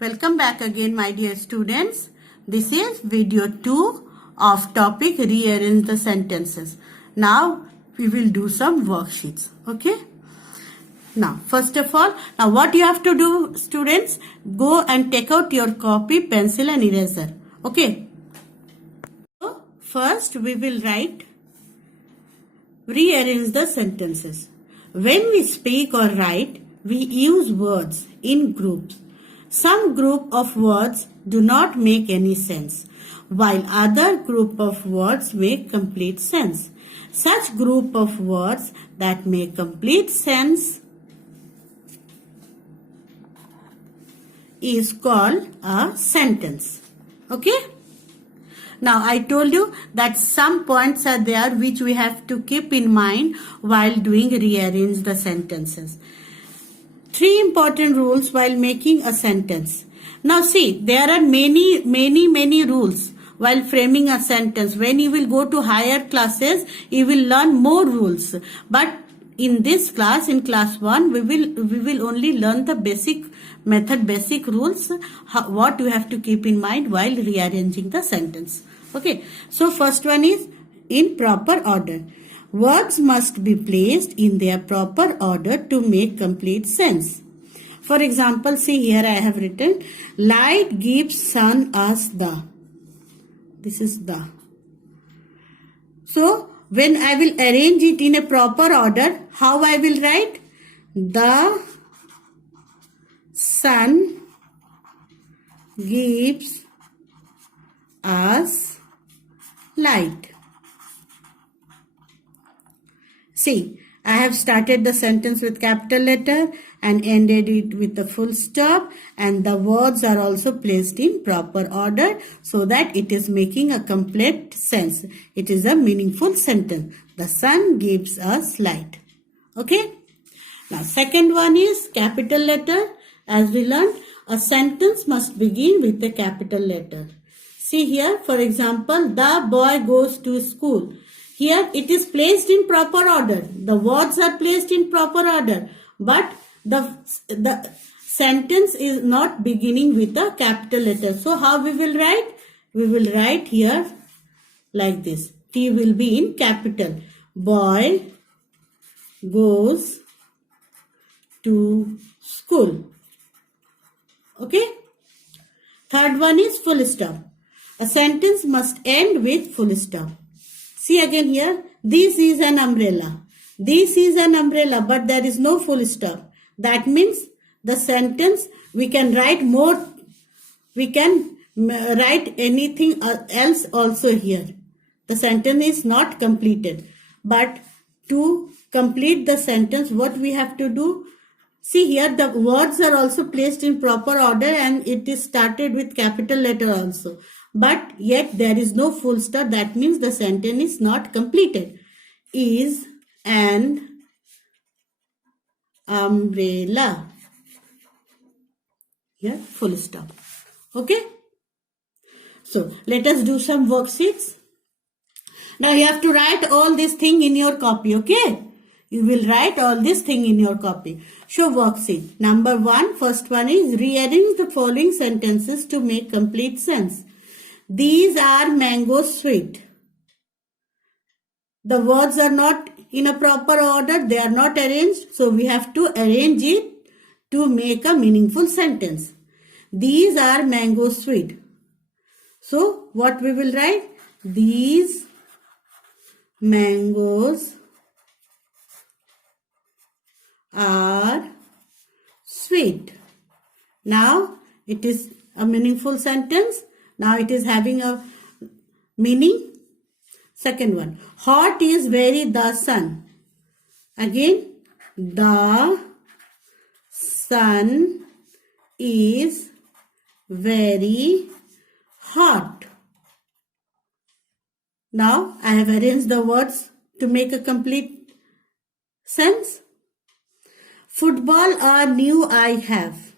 Welcome back again, my dear students. This is video 2 of topic rearrange the sentences. Now we will do some worksheets. Okay. Now first of all, what you have to do, students, go and take out your copy, pencil and eraser. Okay. So first we will write rearrange the sentences. When we speak or write, we use words in groups. Some group of words do not make any sense, while other group of words make complete sense. Such group of words that make complete sense is called a sentence. Okay? Now I told you that some points are there which we have to keep in mind while doing rearrange the sentences. 3 important rules while making a sentence. Now see, there are many rules while framing a sentence. When you will go to higher classes, you will learn more rules. But in this class, in class 1, we will only learn the basic method, basic rules, what you have to keep in mind while rearranging the sentence. Okay. So first one is in proper order. Words must be placed in their proper order to make complete sense. For example, see here I have written, light gives sun us the. This is the. So, when I will arrange it in a proper order, how I will write? The sun gives us light. See, I have started the sentence with capital letter and ended it with a full stop, and the words are also placed in proper order so that it is making a complete sense. It is a meaningful sentence. The sun gives us light. Okay? Now, second one is capital letter. As we learned, a sentence must begin with a capital letter. See here, for example, the boy goes to school. Here it is placed in proper order. The words are placed in proper order. But the sentence is not beginning with a capital letter. So how we will write? We will write here like this. T will be in capital. Boy goes to school. Okay. Third one is full stop. A sentence must end with full stop. See again here, this is an umbrella. This is an umbrella, but there is no full stop. That means the sentence, we can write more, we can write anything else also here. The sentence is not completed. But to complete the sentence, what we have to do? See here, the words are also placed in proper order and it is started with capital letter also. But yet there is no full stop. That means the sentence is not completed. Is an umbrella. Here full stop. Okay. So let us do some worksheets. Now you have to write all this thing in your copy. Okay. You will write all this thing in your copy. Show worksheet. Number 1, first one is rearrange the following sentences to make complete sense. These are mango sweet. The words are not in a proper order. They are not arranged. So we have to arrange it to make a meaningful sentence. These are mango sweet. So what we will write? These mangoes are sweet. Now it is a meaningful sentence. Now it is having a meaning. Second one. Hot is very the sun. Again, the sun is very hot. Now I have arranged the words to make a complete sense. Football a new I have.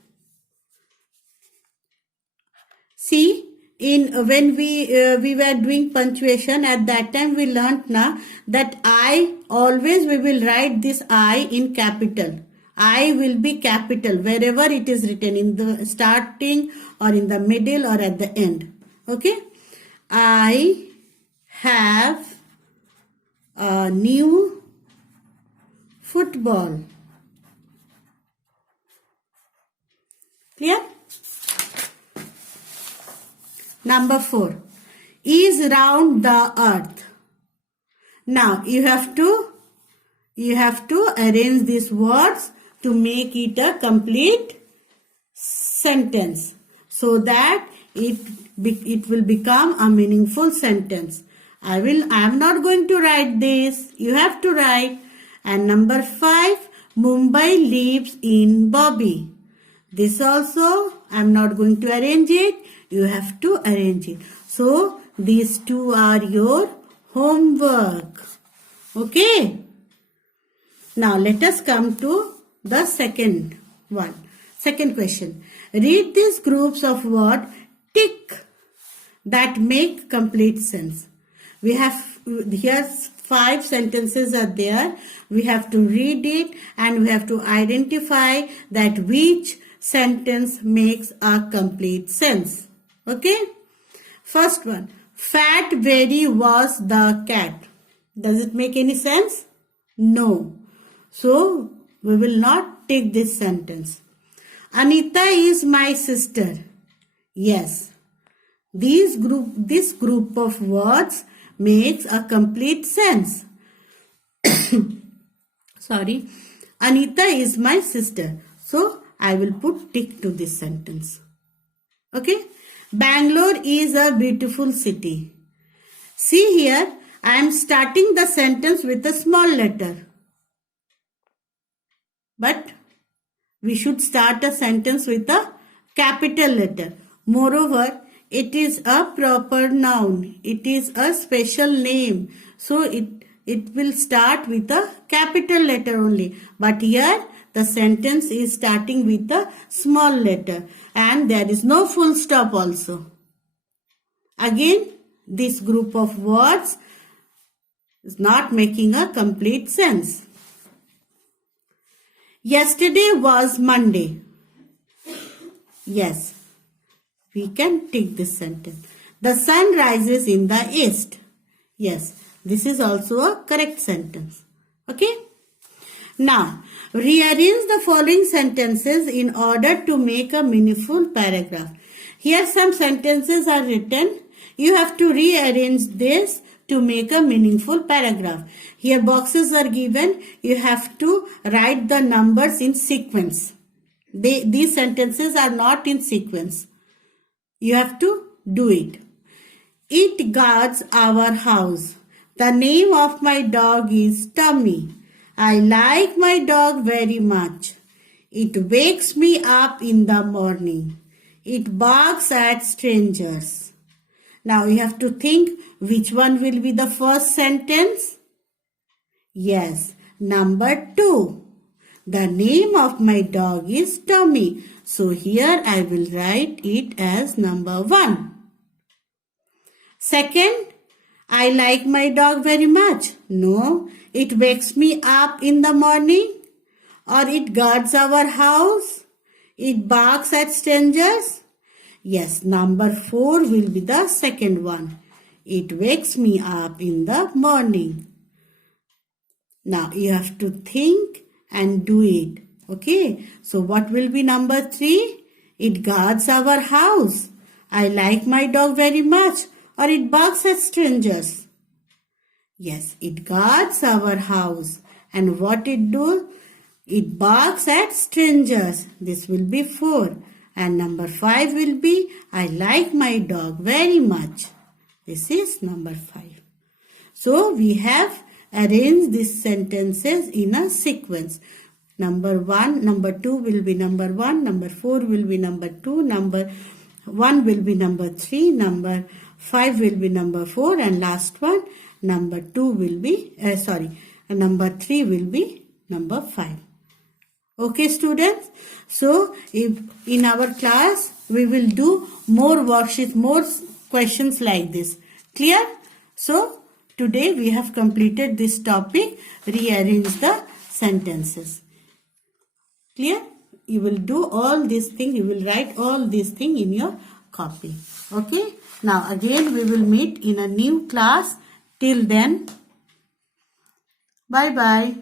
See, when we were doing punctuation, at that time we learnt that I always we will write this I in capital. I will be capital wherever it is written, in the starting or in the middle or at the end. Okay. I have a new football. Clear? Number 4. Is round the earth. Now you have to arrange these words to make it a complete sentence, so that it will become a meaningful sentence. I am not going to write this. You have to write. And number 5, Mumbai lives in Bobby. This also I am not going to arrange it. You have to arrange it. So these two are your homework. Okay. Now let us come to the second one. Second question. Read these groups of words, tick, that make complete sense. We have here 5 sentences are there. We have to read it and we have to identify that which sentence makes a complete sense. Okay. First one. Fat Berry was the cat. Does it make any sense? No. So we will not take this sentence. Anita is my sister. Yes. This group of words makes a complete sense. Sorry. Anita is my sister. So I will put tick to this sentence. Okay. Bangalore is a beautiful city. See here, I am starting the sentence with a small letter. But we should start a sentence with a capital letter. Moreover, it is a proper noun. It is a special name. So it will start with a capital letter only. But here the sentence is starting with a small letter. And there is no full stop also. Again, this group of words is not making a complete sense. Yesterday was Monday. Yes, we can take this sentence. The sun rises in the east. Yes, this is also a correct sentence. Okay. Now, rearrange the following sentences in order to make a meaningful paragraph. Here some sentences are written. You have to rearrange this to make a meaningful paragraph. Here boxes are given. You have to write the numbers in sequence. These sentences are not in sequence. You have to do it. It guards our house. The name of my dog is Tommy. I like my dog very much. It wakes me up in the morning. It barks at strangers. Now you have to think which one will be the first sentence. Yes, number 2. The name of my dog is Tommy. So here I will write it as number 1. Second, I like my dog very much. No, it wakes me up in the morning, or it guards our house. It barks at strangers. Yes, number 4 will be the second one. It wakes me up in the morning. Now you have to think and do it. Okay, so what will be number 3? It guards our house. I like my dog very much, or it barks at strangers. Yes, it guards our house. And what it do? It barks at strangers. This will be 4. And number 5 will be, I like my dog very much. This is number 5. So we have arranged these sentences in a sequence. Number 1, number 2 will be number 1, number 4 will be number 2, number 1 will be number 3, number 5 will be number 4, and last one, number 2 will be, number 3 will be number 5. Okay, students. So, if in our class, we will do more worksheets, more questions like this. Clear? So, today we have completed this topic, rearrange the sentences. Clear? You will do all these things. You will write all these things in your copy. Okay. Now again we will meet in a new class. Till then, bye bye.